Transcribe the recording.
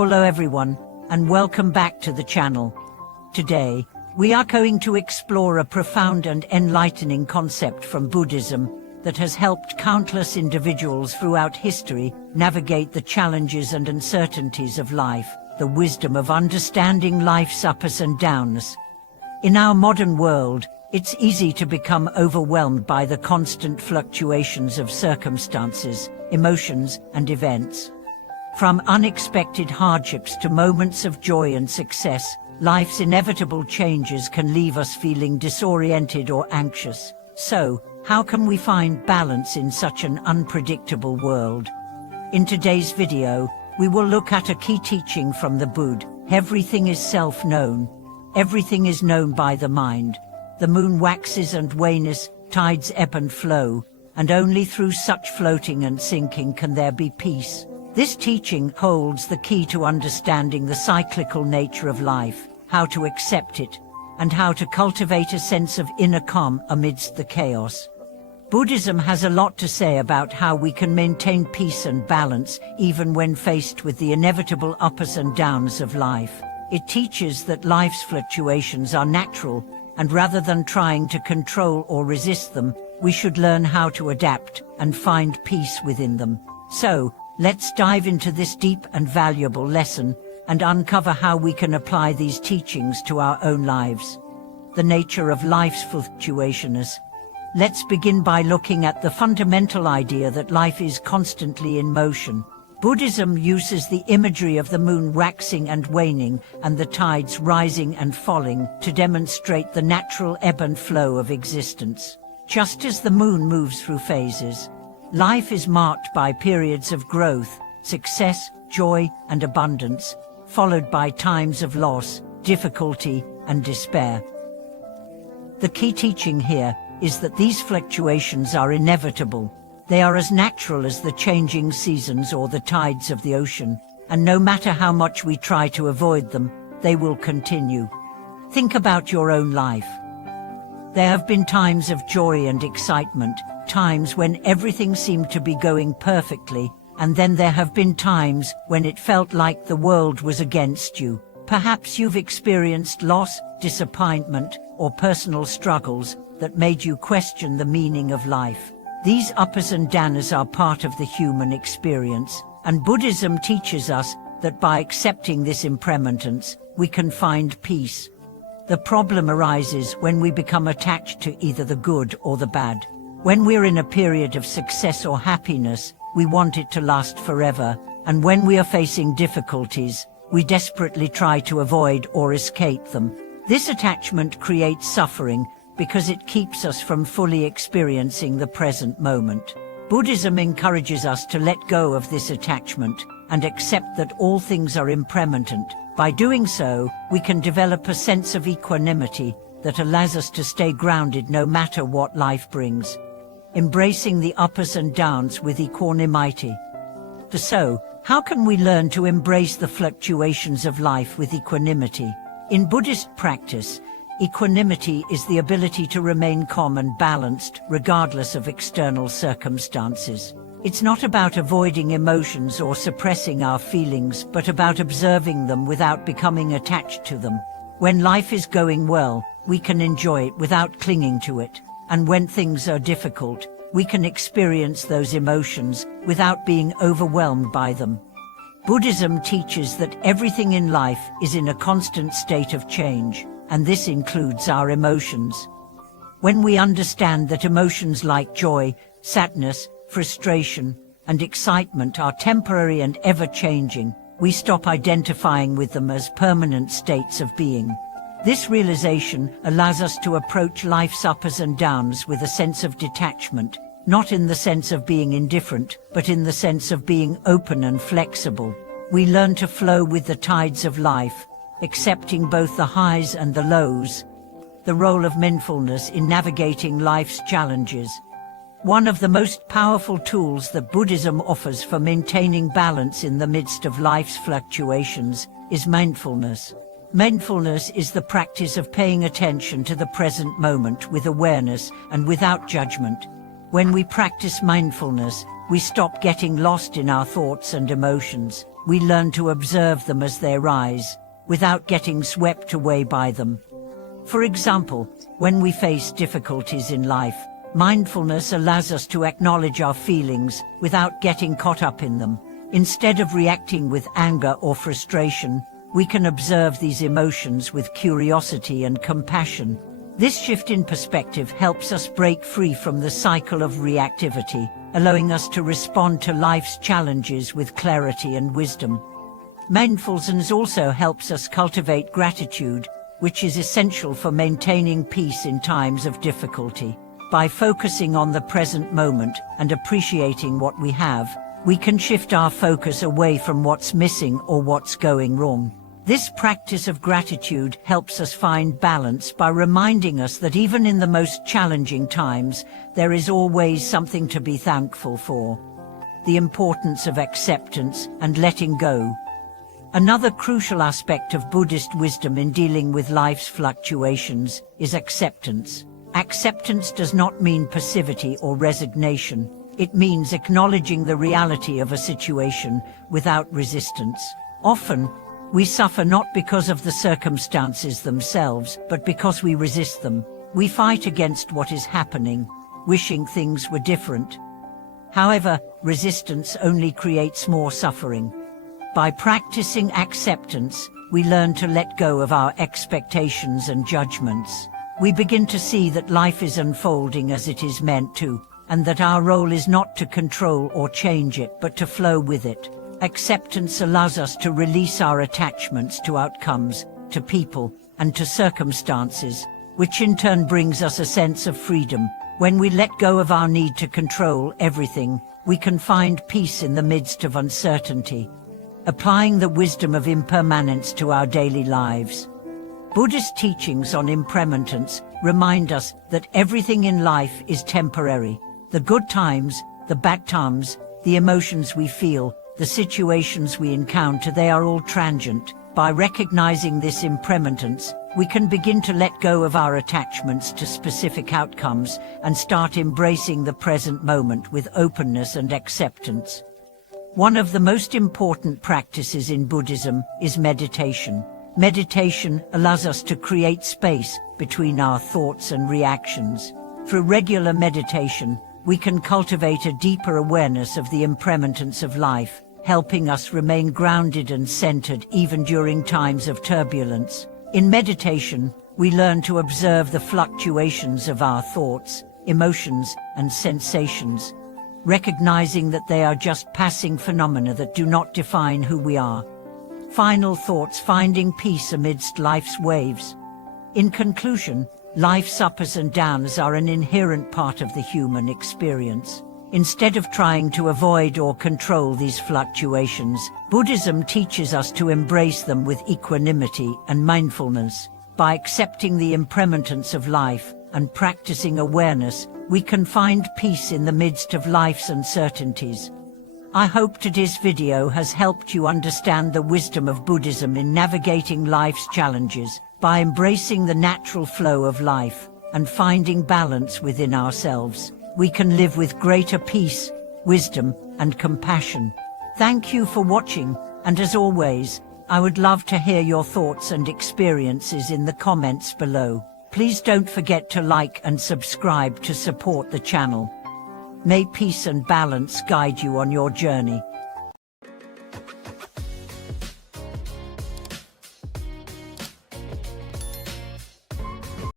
Hello everyone, and welcome back to the channel. Today, we are going to explore a profound and enlightening concept from Buddhism that has helped countless individuals throughout history navigate the challenges and uncertainties of life, the wisdom of understanding life's ups and downs. In our modern world, it's easy to become overwhelmed by the constant fluctuations of circumstances, emotions, and events. From unexpected hardships to moments of joy and success, life's inevitable changes can leave us feeling disoriented or anxious. So, how can we find balance in such an unpredictable world? In today's video, we will look at a key teaching from the Buddha. Everything is self-known. Everything is known by the mind. The moon waxes and wanes, tides ebb and flow, and only through such floating and sinking can there be peace. This teaching holds the key to understanding the cyclical nature of life, how to accept it, and how to cultivate a sense of inner calm amidst the chaos. Buddhism has a lot to say about how we can maintain peace and balance even when faced with the inevitable ups and downs of life. It teaches that life's fluctuations are natural, and rather than trying to control or resist them, we should learn how to adapt and find peace within them. So, let's dive into this deep and valuable lesson and uncover how we can apply these teachings to our own lives. The nature of life's fluctuations. Let's begin by looking at the fundamental idea that life is constantly in motion. Buddhism uses the imagery of the moon waxing and waning and the tides rising and falling to demonstrate the natural ebb and flow of existence. Just as the moon moves through phases, life is marked by periods of growth, success, joy, and abundance, followed by times of loss, difficulty, and despair. The key teaching here is that these fluctuations are inevitable. They are as natural as the changing seasons or the tides of the ocean, and no matter how much we try to avoid them, they will continue. Think about your own life. There have been times of joy and excitement, times when everything seemed to be going perfectly, and then there have been times when it felt like the world was against you. Perhaps you've experienced loss, disappointment, or personal struggles that made you question the meaning of life. These ups and downs are part of the human experience, and Buddhism teaches us that by accepting this impermanence, we can find peace. The problem arises when we become attached to either the good or the bad. When we're in a period of success or happiness, we want it to last forever, and when we are facing difficulties, we desperately try to avoid or escape them. This attachment creates suffering because it keeps us from fully experiencing the present moment. Buddhism encourages us to let go of this attachment and accept that all things are impermanent. By doing so, we can develop a sense of equanimity that allows us to stay grounded no matter what life brings. Embracing the ups and downs with equanimity. So, how can we learn to embrace the fluctuations of life with equanimity? In Buddhist practice, equanimity is the ability to remain calm and balanced regardless of external circumstances. It's not about avoiding emotions or suppressing our feelings, but about observing them without becoming attached to them. When life is going well, we can enjoy it without clinging to it. And when things are difficult, we can experience those emotions without being overwhelmed by them. Buddhism teaches that everything in life is in a constant state of change, and this includes our emotions. When we understand that emotions like joy, sadness, frustration, and excitement are temporary and ever-changing, we stop identifying with them as permanent states of being. This realization allows us to approach life's ups and downs with a sense of detachment, not in the sense of being indifferent, but in the sense of being open and flexible. We learn to flow with the tides of life, accepting both the highs and the lows. The role of mindfulness in navigating life's challenges. One of the most powerful tools that Buddhism offers for maintaining balance in the midst of life's fluctuations is mindfulness. Mindfulness is the practice of paying attention to the present moment with awareness and without judgment. When we practice mindfulness, we stop getting lost in our thoughts and emotions. we learn to observe them as they arise, without getting swept away by them. For example, when we face difficulties in life, mindfulness allows us to acknowledge our feelings without getting caught up in them. Instead of reacting with anger or frustration, we can observe these emotions with curiosity and compassion. This shift in perspective helps us break free from the cycle of reactivity, allowing us to respond to life's challenges with clarity and wisdom. Mindfulness also helps us cultivate gratitude, which is essential for maintaining peace in times of difficulty. By focusing on the present moment and appreciating what we have, we can shift our focus away from what's missing or what's going wrong. This practice of gratitude helps us find balance by reminding us that even in the most challenging times, there is always something to be thankful for. The importance of acceptance and letting go. Another crucial aspect of Buddhist wisdom in dealing with life's fluctuations is acceptance. Acceptance does not mean passivity or resignation. It means acknowledging the reality of a situation without resistance. Often, we suffer not because of the circumstances themselves, but because we resist them. We fight against what is happening, wishing things were different. However, resistance only creates more suffering. By practicing acceptance, we learn to let go of our expectations and judgments. We begin to see that life is unfolding as it is meant to, and that our role is not to control or change it, but to flow with it. Acceptance allows us to release our attachments to outcomes, to people, and to circumstances, which in turn brings us a sense of freedom. When we let go of our need to control everything, we can find peace in the midst of uncertainty. Applying the wisdom of impermanence to our daily lives. Buddhist teachings on impermanence remind us that everything in life is temporary. The good times, the bad times, the emotions we feel, the situations we encounter, they are all transient. By recognizing this impermanence, we can begin to let go of our attachments to specific outcomes and start embracing the present moment with openness and acceptance. One of the most important practices in Buddhism is meditation. Meditation allows us to create space between our thoughts and reactions. Through regular meditation, we can cultivate a deeper awareness of the impermanence of life, helping us remain grounded and centered even during times of turbulence. In meditation, we learn to observe the fluctuations of our thoughts, emotions, and sensations, recognizing that they are just passing phenomena that do not define who we are. Final thoughts: finding peace amidst life's waves. In conclusion, life's ups and downs are an inherent part of the human experience. Instead of trying to avoid or control these fluctuations, Buddhism teaches us to embrace them with equanimity and mindfulness. By accepting the impermanence of life and practicing awareness, we can find peace in the midst of life's uncertainties. I hope today's video has helped you understand the wisdom of Buddhism in navigating life's challenges. By embracing the natural flow of life and finding balance within ourselves, we can live with greater peace, wisdom, and compassion. Thank you for watching, and as always, I would love to hear your thoughts and experiences in the comments below. Please don't forget to like and subscribe to support the channel. May peace and balance guide you on your journey.